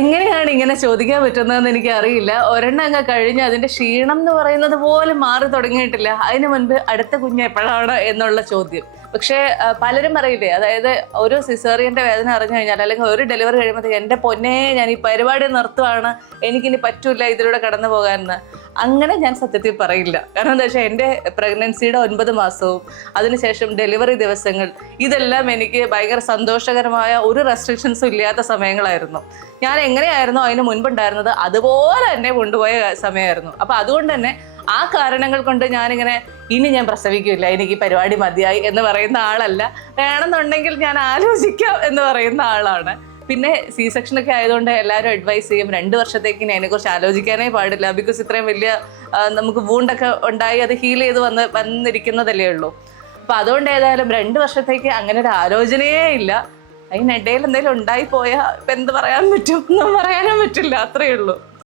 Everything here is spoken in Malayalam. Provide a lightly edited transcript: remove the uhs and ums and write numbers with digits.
എങ്ങനെയാണ് ഇങ്ങനെ ചോദിക്കാൻ പറ്റുന്നതെന്ന് എനിക്ക് അറിയില്ല. ഒരെണ്ണം അങ്ങ് കഴിഞ്ഞ് അതിന്റെ ക്ഷീണം എന്ന് പറയുന്നത് പോലും മാറി തുടങ്ങിയിട്ടില്ല. അതിന് മുൻപ് അടുത്ത കുഞ്ഞ് എപ്പോഴാണ് എന്നുള്ള ചോദ്യം. പക്ഷേ പലരും പറയില്ലേ, അതായത് ഒരു സിസേറിയന്റെ വേദന അറിഞ്ഞു കഴിഞ്ഞാൽ അല്ലെങ്കിൽ ഒരു ഡെലിവറി കഴിയുമ്പോഴത്തേക്ക് എൻ്റെ പൊന്നെ ഞാൻ ഈ പരിപാടി നിർത്തുവാണ്, എനിക്കിനി പറ്റൂല ഇതിലൂടെ കടന്നു പോകാമെന്ന്. അങ്ങനെ ഞാൻ സത്യത്തിൽ പറയില്ല. കാരണം എന്താ വെച്ചാൽ എൻ്റെ പ്രഗ്നൻസിയുടെ 9 മാസവും അതിനുശേഷം ഡെലിവറി ദിവസങ്ങൾ ഇതെല്ലാം എനിക്ക് ഭയങ്കര സന്തോഷകരമായ ഒരു റെസ്ട്രിക്ഷൻസും ഇല്ലാത്ത സമയങ്ങളായിരുന്നു. ഞാൻ എങ്ങനെയായിരുന്നോ അതിന് മുൻപുണ്ടായിരുന്നത് അതുപോലെ തന്നെ കൊണ്ടുപോയ സമയമായിരുന്നു. അപ്പം അതുകൊണ്ട് തന്നെ ആ കാരണങ്ങൾ കൊണ്ട് ഞാനിങ്ങനെ ഇനി ഞാൻ പ്രസവിക്കില്ല, എനിക്ക് പരിപാടി മതിയായി എന്ന് പറയുന്ന ആളല്ല. വേണമെന്നുണ്ടെങ്കിൽ ഞാൻ ആലോചിക്കാം എന്ന് പറയുന്ന ആളാണ്. പിന്നെ സി സെക്ഷനൊക്കെ ആയതുകൊണ്ട് എല്ലാവരും അഡ്വൈസ് ചെയ്യും 2 വർഷത്തേക്ക് ഇനി അതിനെക്കുറിച്ച് ആലോചിക്കാനേ പാടില്ല. ബിക്കോസ് ഇത്രയും വലിയ നമുക്ക് വൂണ്ടൊക്കെ ഉണ്ടായി അത് ഹീൽ ചെയ്ത് വന്നിരിക്കുന്നതല്ലേ ഉള്ളൂ. അപ്പം അതുകൊണ്ട് ഏതായാലും 2 വർഷത്തേക്ക് അങ്ങനെ ഒരു ആലോചനയേ ഇല്ല. അതിനിടയിൽ എന്തെങ്കിലും ഉണ്ടായിപ്പോയാൽ ഇപ്പം എന്ത് പറയാൻ പറ്റും? ഒന്നും പറയാനും പറ്റില്ല, അത്രയേ ഉള്ളൂ.